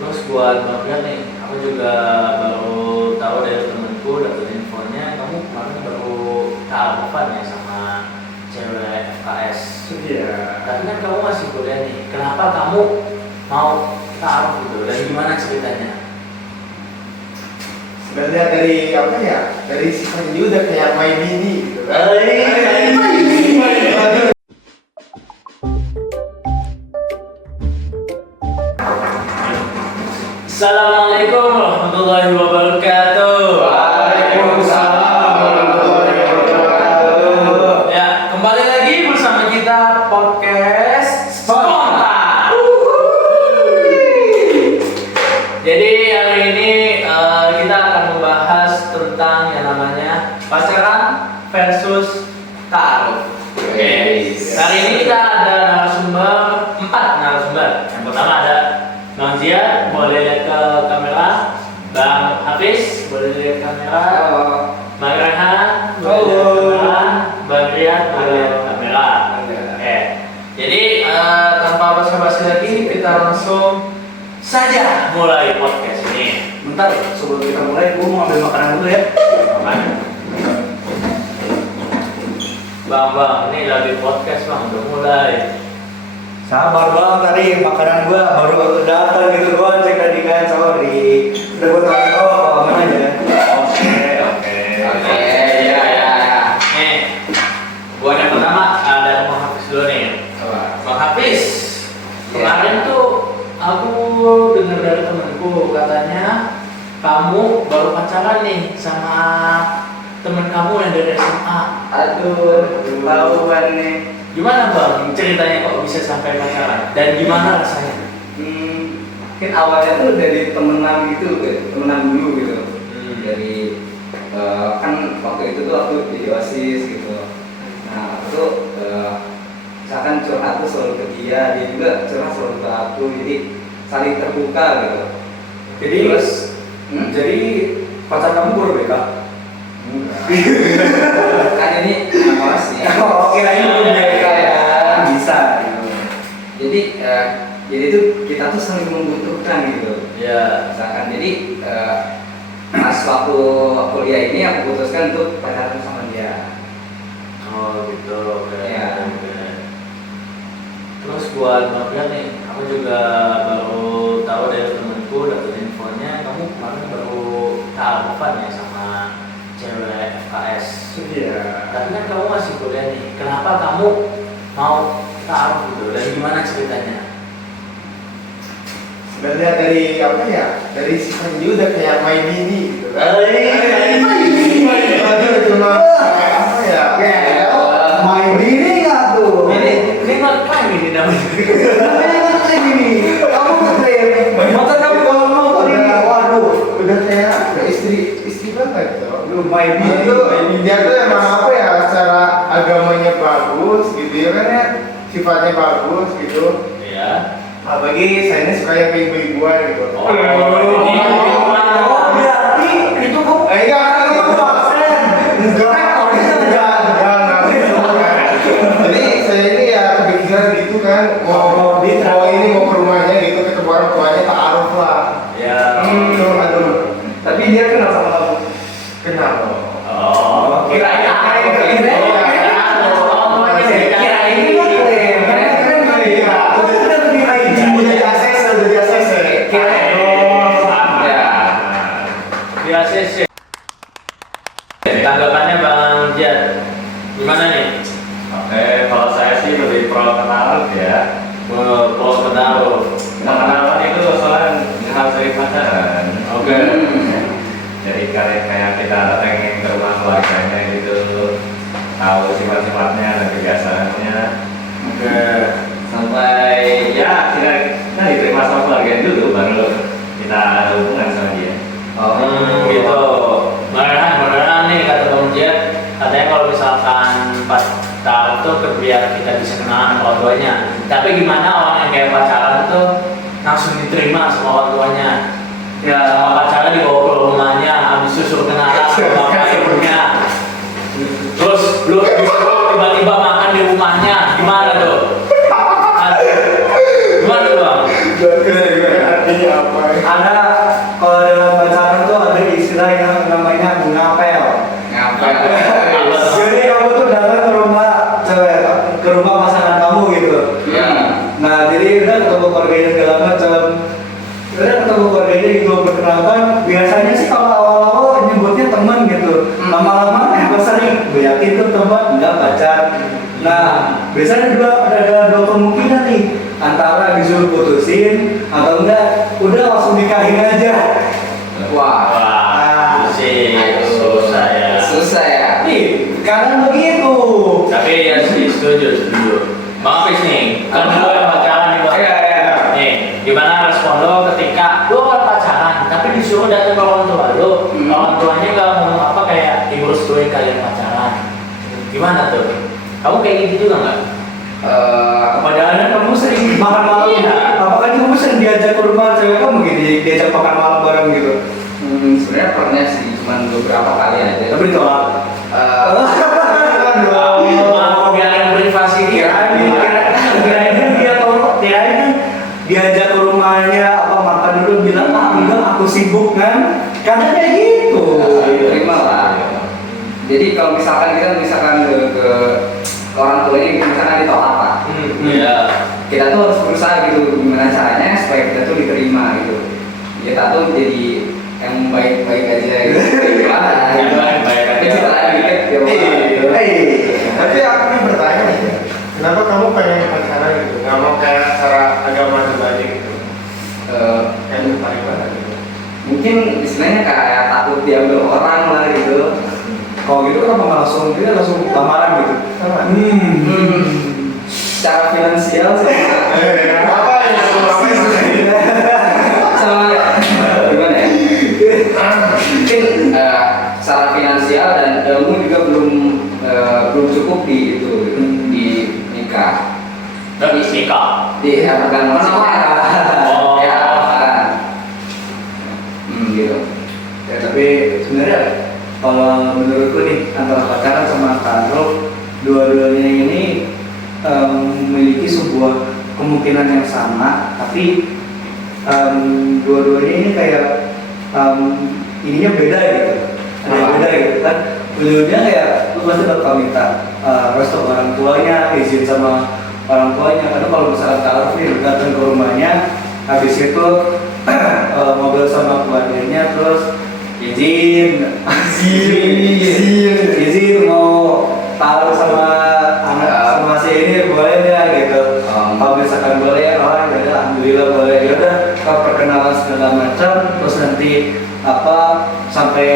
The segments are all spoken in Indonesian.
Terus buat Bang nih, aku juga baru tahu dari temanku dapat infonya kamu kemarin baru taruhan ya sama cewek FKS. Iya. Tapi kan kamu masih kuliah nih, kenapa kamu mau taruh gitu dan gimana ceritanya? Sebenarnya dari apa ya? Dari sifatnya dia udah kayak my bini gitu kan. Assalamualaikum warahmatullahi wabarakatuh. Waalaikumsalam warahmatullahi wabarakatuh. Ya, kembali lagi bersama kita podcast Spontan. Jadi hari ini kita akan membahas tentang yang namanya pacaran versus taruh. Oke. Hari ini kita ada narasumber 4 narasumber. Yang pertama ada Bang Ziad, boleh lihat ke kamera. Bang Hafiz, boleh lihat kamera. Bang Rehan, boleh lihat kamera. Bang Riyad, boleh lihat kamera. Oke. Jadi tanpa basa-basi lagi, kita langsung saja mulai podcast ini. Bentar, sebelum kita mulai, gue mau ambil makanan dulu ya. Bang, ini lagi podcast bang, udah mulai. Sabar bang, tadi makanan gue baru datang gitu, gue cek tadi kan, sorry. Udah gue tanya, mana aja? Oke, ya. Nih, buat yang pertama ada Bang Hafiz dulu nih. Bang Hafiz, kemarin tuh aku dengar dari temenku katanya kamu baru pacaran nih sama temen kamu yang dari SMA. Aduh, tahuan nih. Gimana bang ceritanya kok bisa sampai pacaran dan gimana rasanya? Mungkin awalnya tuh dari temenan gitu, temenan dulu gitu. Dari kan waktu itu tuh aku di OSIS gitu. Nah, itu misalkan curhat tuh selalu ke dia juga curhat selalu ke aku, jadi saling terbuka gitu. Jadi Terus, jadi pacar kamu guru BK? kan ini masih. Oh, kirain guru BK ya. Bisa gitu. Jadi itu kita tuh saling membutuhkan gitu. Ya. Misalkan jadi pas waktu kuliah ini aku putuskan untuk pacaran sama dia. Oh gitu. Ya. Terus buat Bang Riyad nih, aku juga baru tahu dari temanku dapat infonya kamu kemarin baru taruhan ya sama cewek FKS. Iya. Tapi kan kamu masih kuliah nih, kenapa kamu mau taruh gitu dan gimana ceritanya? Sebenarnya dari apa ya? Dari sifatnya dia udah kayak my bini gitu kan. Aduh, cuma kayak apa ya? Kayak my bini nggak tuh? Ini klaim ini namanya. Kamu ngeklaim. Masa kamu kalau nonton ini, waduh, Udah kayak istri banget tuh. lu my Dia bini. tuh, dia tuh emang apa ya? Secara agamanya bagus gitu ya kan ya? Sifatnya bagus gitu. Iya. Apalagi saya ini suka yang ibu-ibuan gitu. Oh, ini ibu-ibuan. Oh, berarti itu kok Enggak, jadi saya ini ya kepikiran gitu kan mau ini mau ke rumahnya gitu ketemu orang tuanya taaruf lah. Ya. Aduh, tapi dia kenal sama kamu. kenal. Oh, Kirain Udah di ACC. biasa sih. Tanggapannya Bang Ziad, gimana nih? Oke, kalau saya sih lebih pro kenalan ya. Kalau taruh. Kenalan itu soalnya nggak harus dari pacaran. Oke. Jadi kayak kita datengin ke rumah keluarganya gitu, tahu sifat-sifatnya dan kebiasaannya. Oke. Sampai ya kita diterima sama keluarga dulu, baru kita ada hubungan sama dia. Gitu. Beneran nih kata Bang Ziad, katanya kalau misalkan pas taruh tuh biar kita bisa kenalan sama orang tuanya. Tapi gimana orang yang kayak pacaran tuh langsung diterima sama orang tuanya? Ya sama pacarnya dibawa ke rumahnya, habis suruh kenalan sama bapak ibunya. Terus lu tiba-tiba makan di rumahnya, gimana tuh? Gimana tuh Bang? Gimana? apa? Ada kalau dalam pacaran tuh ada istilah yang namanya ngapel. Ngapel. Jadi kamu tuh datang ke rumah cewek, ke rumah pasangan kamu gitu. Iya. Nah jadi udah ketemu keluarganya segala macam. Udah ketemu keluarganya gitu perkenalkan. Biasanya sih kalau awal-awal nyebutnya teman gitu. Lama-lama sering gue yakin tuh teman enggak pacar. Nah biasanya juga ada dua kemungkinan nih, antara disuruh putusin atau enggak udah langsung nikahin aja. Wah. Wah, itu sih susah ya. Susah ya. Nih, kadang begitu. Tapi ya sih setuju. Bang Fis nih, kan lu yang pacaran nih Bang. Iya. Nih, gimana respon lo ketika lo kalau pacaran, tapi disuruh datang ke orang tua lo, orang tuanya nggak ngomong apa kayak ibu restuin kalian pacaran. Gimana tuh? Kamu kayak gitu juga nggak? Padahal kamu sering makan malam. Iya. Apakah kamu sering diajak ke rumah cewek kamu gitu, diajak makan malam bareng gitu? Sebenarnya pernah sih, cuman beberapa kali aja. Tapi ditolak. Mau biarin privasi dia. Kirain dia tolak, kirain diajak ke rumahnya apa makan dulu bilang enggak aku sibuk kan? Kadang kayak gitu. Terima lah. Jadi kalau misalkan kita ke orang tua ini misalkan ditolak Pak. Iya. Kita tuh harus berusaha gitu gimana caranya supaya kita tuh diterima gitu. Kita tuh jadi yang baik-baik aja gitu. Gimana? Yang baik-baik aja. Kecitraan dikit ya Pak. Gitu. Tapi aku nih bertanya nih, kenapa kamu pengen pacaran gitu? Gak mau kayak cara agama aja gitu? Yang tertarik banget gitu. Mungkin istilahnya kayak takut diambil orang lah gitu. Kalau gitu kan langsung dia langsung lamaran gitu. Secara finansial sih. Apa yang aku lakuin? Sama gimana ya? Mungkin secara finansial dan ilmu juga belum cukup di itu gitu, di nikah. Tapi nikah. Di pernikahan maksudnya. Oh. Ya, pernikahan. Gitu. Ya tapi sebenarnya kalau menurutku nih antara pacaran sama taruh dua-duanya ini memiliki sebuah kemungkinan yang sama, tapi dua-duanya ini kayak ininya beda gitu, ada yang beda gitu kan. Ujungnya kayak lu pasti bakal minta restu orang tuanya, izin sama orang tuanya. Karena kalau misalkan taruh nih datang ke rumahnya, habis itu ngobrol sama keluarganya terus izin mau taruh sama anak sama si ini boleh ya gitu. Kalau misalkan boleh ya udah alhamdulillah boleh ya udah perkenalan segala macam terus nanti apa sampai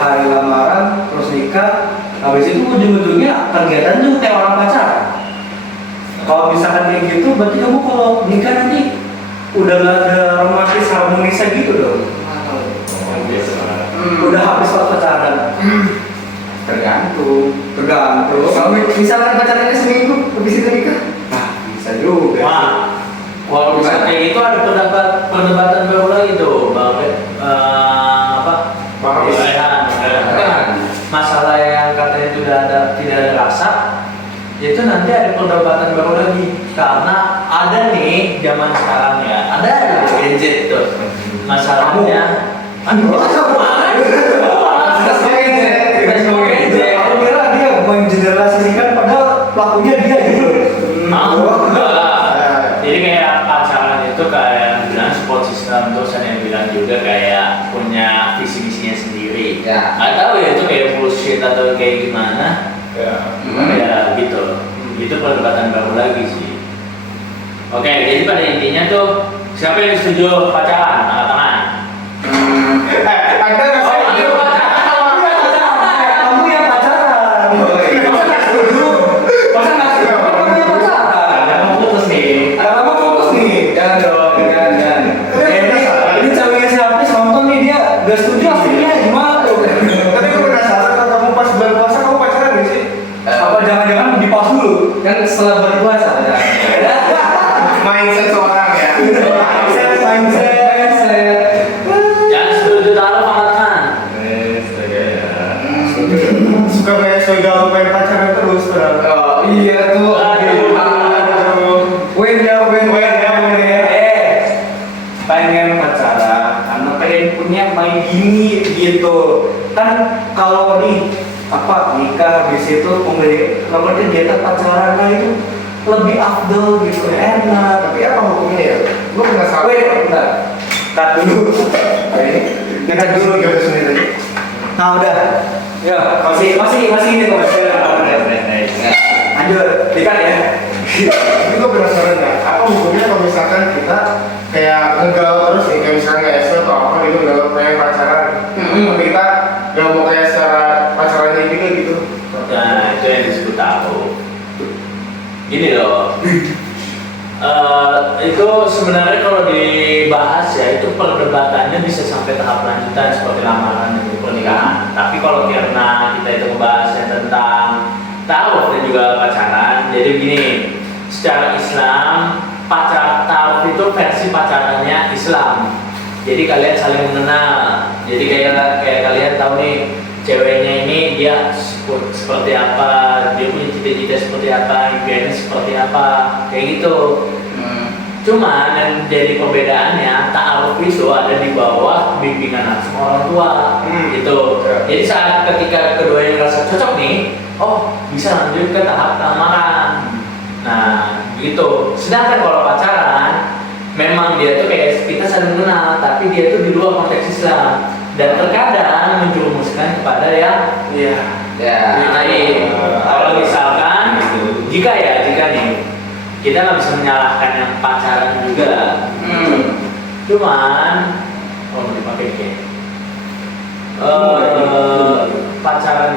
hari lamaran terus nikah, habis itu ujung-ujungnya kegiatan tuh kayak orang pacaran. Kalau misalkan kayak gitu berarti kamu kalau nikah nanti udah gak ada romantis harmonisnya gitu dong. Udah habis waktu pacaran. Tergantung. Kalau misalkan pacarannya seminggu, habis itu nikah. Nah, bisa juga. Wah, kalau bisa kayak gitu ada perdebatan baru lagi tuh, Bang. Bang Rehan. Masalah yang katanya tidak ada rasa, itu nanti ada perdebatan baru lagi karena ada nih zaman sekarang ya, ada gadget tuh. Masalahnya, Aku kira dia mengeneralisasikan padahal pelakunya dia gitu. Jadi kayak pacaran itu kayak bilang support system, terus ada yang bilang juga kayak punya visi-visinya sendiri. Ya. Nggak tahu ya itu kayak bullshit atau kayak gimana. Ya gitu. Itu perdebatan baru lagi sih. Oke, jadi pada intinya tuh siapa yang setuju pacaran? Angkat tangan. Ada nggak sih? Ayo pacaran. Kamu yang pacaran. Masa nggak setuju? Masa nggak setuju? Kamu yang pacaran. Kamu putus nih. Kamu fokus nih. Jangan dong, jangan. Ini ceweknya si Hafiz nonton nih dia gak setuju aslinya gimana? Tapi aku penasaran kalau kamu pas bulan puasa kamu pacaran nggak sih? Apa jangan-jangan di pause dulu? Kan setelah berpuasa. Mindset seorang ya. Mindset. pacaran karena pengen punya my bini gitu. Kan kalau nih nikah habis itu kemudian dia pacaran itu lebih afdol gitu, enak. Tapi apa hukumnya ya? Gue penasaran. Wait, bentar. Cut dulu. Ngecat dulu 30 menit aja. Nah udah. Ya, masih ini tuh. Lanjut, dikat ya. Tapi gue penasaran nggak? Apa hukumnya kalau misalkan kita kayak ngegalau terus nih, kayak misalkan kayak SV atau apa gitu, ngegalau pengen pacaran. Tapi kita nggak mau kayak secara pacarannya juga gitu. Nah, itu yang disebut tahu. Gini loh. Itu sebenarnya kalau dibahas ya itu perdebatannya bisa sampai tahap lanjutan seperti lamaran dan pernikahan. Tapi kalau karena kita itu membahasnya tentang ta'aruf dan juga pacaran, jadi begini, secara Islam ta'aruf itu versi pacarannya Islam. Jadi kalian saling mengenal. Jadi kayak kalian tahu nih ceweknya ini dia seperti apa, dia punya cita-cita seperti apa, impiannya seperti apa, kayak gitu. Cuma yang jadi perbedaannya ta'aruf itu ada di bawah bimbingan langsung orang tua, gitu. Jadi saat ketika keduanya merasa cocok nih, oh bisa lanjut ke tahap lamaran. Nah, gitu. Sedangkan kalau pacaran, memang dia tuh kayak kita saling mengenal, tapi dia tuh di luar konteks Islam dan terkadang menjerumuskan kepada yang tadi. Kalau misalkan jika nih kita nggak bisa menyalahkan yang pacaran juga, cuman mau dipakai kayak pacaran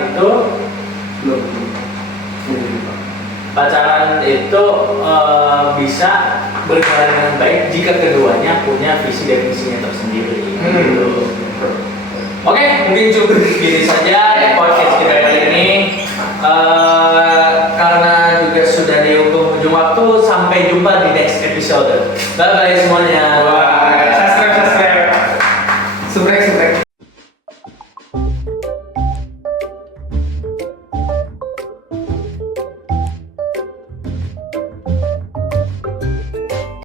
itu bisa berjalan dengan baik jika keduanya punya visi dan misinya tersendiri. Gitu. Oke, mungkin cukup gini saja podcast kita kali ini. Karena juga sudah di ujung waktu, sampai jumpa di next episode. Bye bye semuanya.